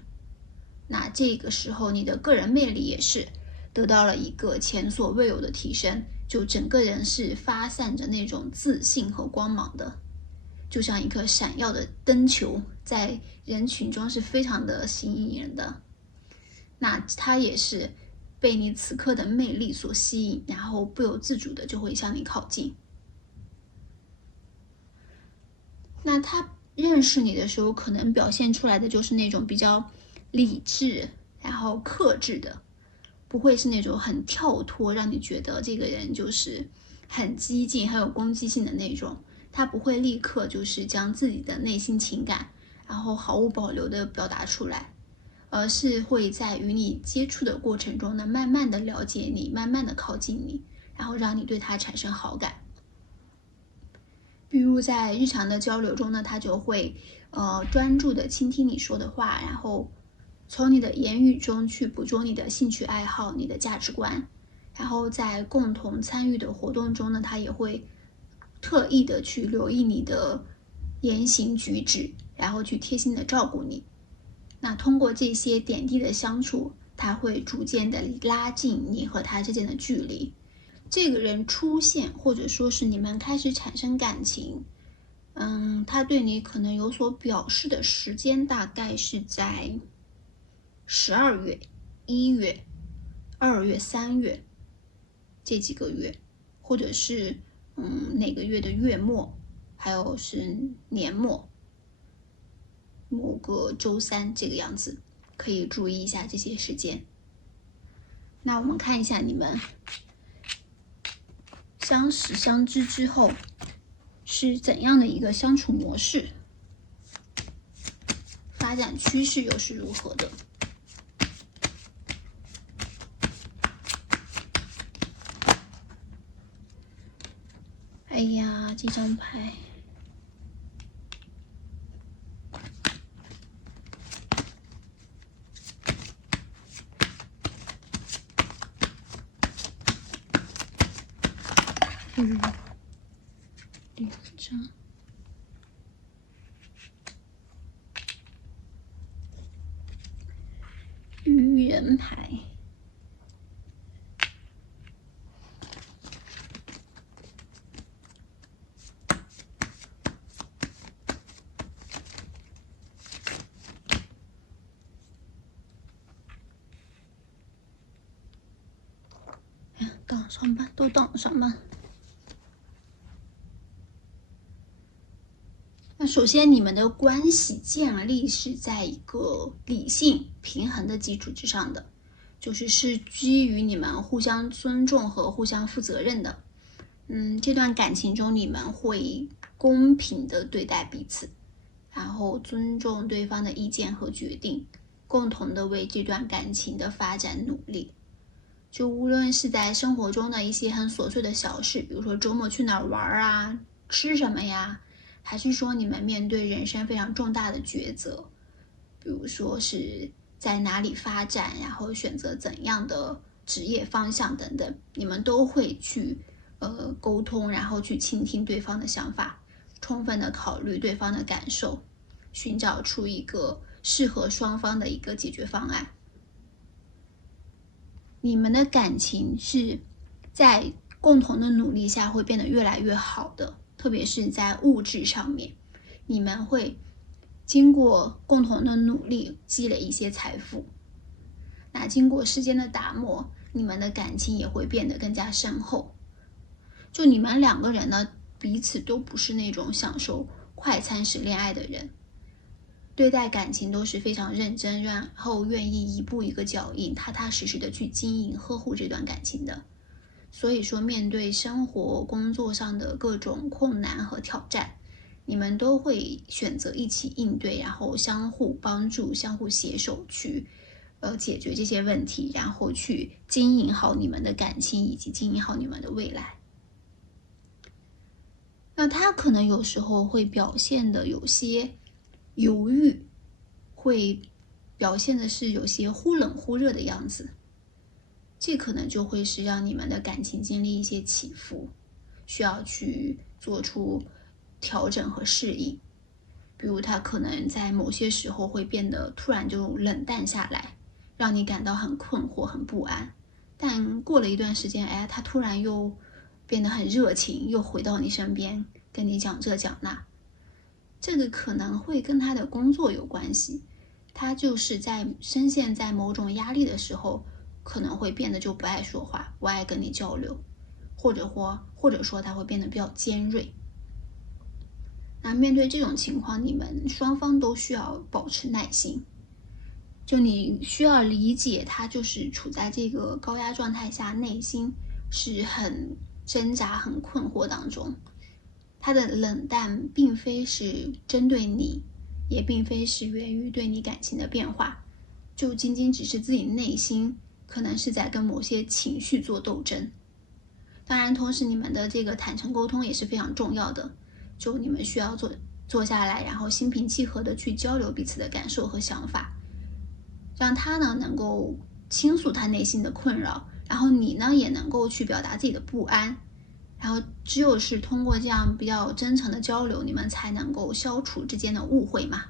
那这个时候你的个人魅力也是得到了一个前所未有的提升，就整个人是发散着那种自信和光芒的，就像一颗闪耀的灯球，在人群中是非常的吸引人的。那他也是被你此刻的魅力所吸引，然后不由自主的就会向你靠近。那他认识你的时候，可能表现出来的就是那种比较理智，然后克制的，不会是那种很跳脱，让你觉得这个人就是很激进、很有攻击性的那种。他不会立刻就是将自己的内心情感，然后毫无保留的表达出来，而是会在与你接触的过程中呢，慢慢的了解你，慢慢的靠近你，然后让你对他产生好感。比如在日常的交流中呢，他就会专注的倾听你说的话，然后从你的言语中去捕捉你的兴趣爱好、你的价值观，然后在共同参与的活动中呢，他也会特意的去留意你的言行举止，然后去贴心的照顾你。那通过这些点滴的相处，他会逐渐的拉近你和他之间的距离。这个人出现，或者说是你们开始产生感情，他对你可能有所表示的时间大概是在12月、1月、2月、3月这几个月，或者是哪个月的月末，还有是年末某个周3这个样子，可以注意一下这些时间。那我们看一下你们相识相知之后是怎样的一个相处模式，发展趋势又是如何的。哎呀，这张牌2张愚人牌。挡上吧，都挡上吧。那首先，你们的关系建立是在一个理性平衡的基础之上的，是基于你们互相尊重和互相负责任的。这段感情中，你们会公平的对待彼此，然后尊重对方的意见和决定，共同的为这段感情的发展努力。就无论是在生活中的一些很琐碎的小事，比如说周末去哪儿玩啊，吃什么呀，还是说你们面对人生非常重大的抉择，比如说是在哪里发展，然后选择怎样的职业方向等等，你们都会去沟通，然后去倾听对方的想法，充分的考虑对方的感受，寻找出一个适合双方的一个解决方案。你们的感情是在共同的努力下会变得越来越好的，特别是在物质上面，你们会经过共同的努力积累一些财富。那经过时间的打磨，你们的感情也会变得更加深厚。就你们两个人呢，彼此都不是那种享受快餐式恋爱的人，对待感情都是非常认真，然后愿意一步一个脚印，踏踏实实的去经营呵护这段感情的。所以说，面对生活工作上的各种困难和挑战，你们都会选择一起应对，然后相互帮助，相互携手去解决这些问题，然后去经营好你们的感情，以及经营好你们的未来。那他可能有时候会表现的有些犹豫，会表现的是有些忽冷忽热的样子，这可能就会是让你们的感情经历一些起伏，需要去做出调整和适应。比如他可能在某些时候会变得突然就冷淡下来，让你感到很困惑很不安，但过了一段时间，他突然又变得很热情，又回到你身边跟你讲这讲那。这个可能会跟他的工作有关系，他就是在深陷在某种压力的时候，可能会变得就不爱说话，不爱跟你交流，或者说他会变得比较尖锐。那面对这种情况，你们双方都需要保持耐心，就你需要理解他就是处在这个高压状态下，内心是很挣扎很困惑当中。他的冷淡并非是针对你，也并非是源于对你感情的变化，就仅仅只是自己内心可能是在跟某些情绪做斗争。当然同时你们的这个坦诚沟通也是非常重要的，就你们需要坐下来，然后心平气和的去交流彼此的感受和想法，让他呢能够倾诉他内心的困扰，然后你呢也能够去表达自己的不安，然后只有是通过这样比较真诚的交流，你们才能够消除之间的误会嘛，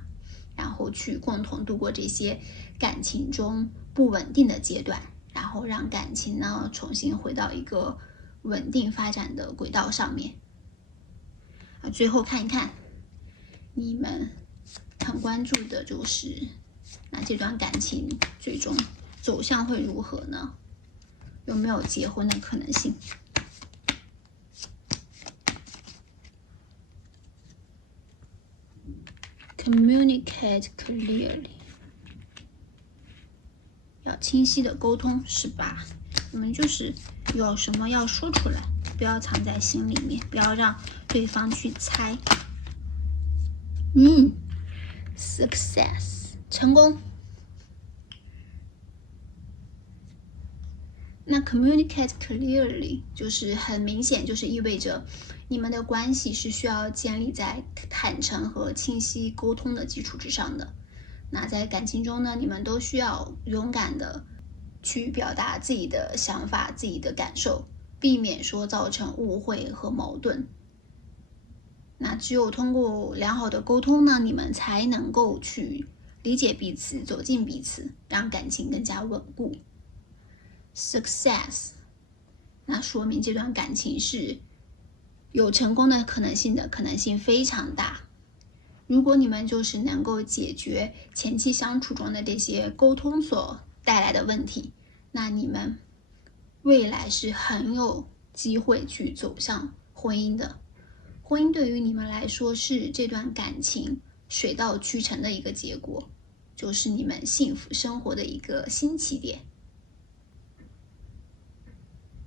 然后去共同度过这些感情中不稳定的阶段，然后让感情呢重新回到一个稳定发展的轨道上面。最后看一看你们很关注的就是那这段感情最终走向会如何呢？有没有结婚的可能性？Communicate clearly， 要清晰的沟通，是吧？你们就是有什么要说出来，不要藏在心里面，不要让对方去猜。Success， 成功。那 communicate clearly 就是很明显，就是意味着你们的关系是需要建立在坦诚和清晰沟通的基础之上的。那在感情中呢，你们都需要勇敢的去表达自己的想法、自己的感受，避免说造成误会和矛盾。那只有通过良好的沟通呢，你们才能够去理解彼此，走进彼此，让感情更加稳固。Success， 那说明这段感情是有成功的可能性的，可能性非常大。如果你们就是能够解决前期相处中的这些沟通所带来的问题，那你们未来是很有机会去走向婚姻的。婚姻对于你们来说是这段感情水到渠成的一个结果，就是你们幸福生活的一个新起点。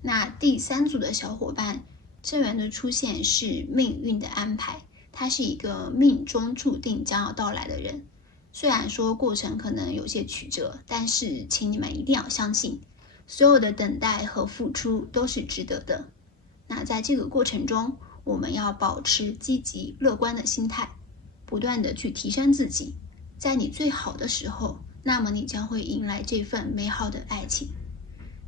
那第3组的小伙伴，正缘的出现是命运的安排，他是一个命中注定将要到来的人。虽然说过程可能有些曲折，但是请你们一定要相信，所有的等待和付出都是值得的。那在这个过程中，我们要保持积极乐观的心态，不断的去提升自己。在你最好的时候，那么你将会迎来这份美好的爱情。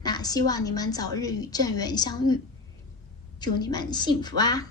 那希望你们早日与正缘相遇，祝你们幸福啊！